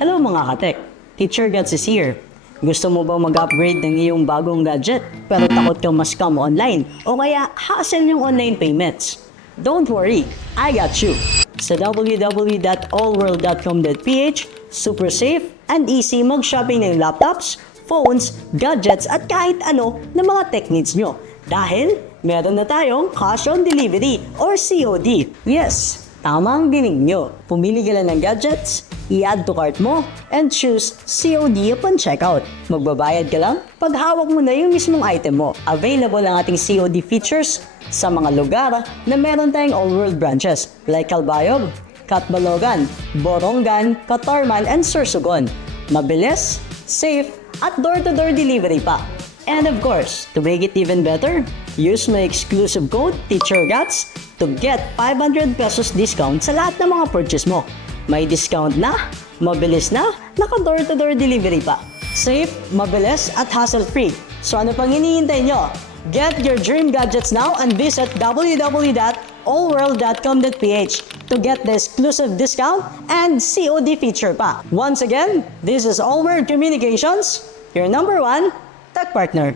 Hello mga katek, Teacher Gats is here. Gusto mo ba mag-upgrade ng iyong bagong gadget pero takot kang ma-scam online o kaya hassle yung online payments? Don't worry, I got you. Sa www.allworld.com.ph, super safe and easy mag-shopping ng laptops, phones, gadgets at kahit ano na mga tech needs nyo. Dahil meron na tayong cash on delivery or COD. Yes, tama ang dinig nyo. Pumili ka lang ng gadgets, i-add to cart mo, and choose COD upon checkout. Magbabayad ka lang pag hawak mo na yung mismong item mo. Available ang ating COD features sa mga lugar na meron tayong all-world branches like Calbayog, Catbalogan, Borongan, Catarman, and Sorsogon. Mabilis, safe, at door-to-door delivery pa. And of course, to make it even better, use my exclusive code TEACHERGATS to get 500 pesos discount sa lahat ng mga purchase mo. May discount na, mabilis na, naka-door-to-door delivery pa. Safe, mabilis, at hassle-free. So ano pang hinihintay nyo? Get your dream gadgets now and visit www.allworld.com.ph to get the exclusive discount and COD feature pa. Once again, this is Allworld Communications, your #1 tech partner.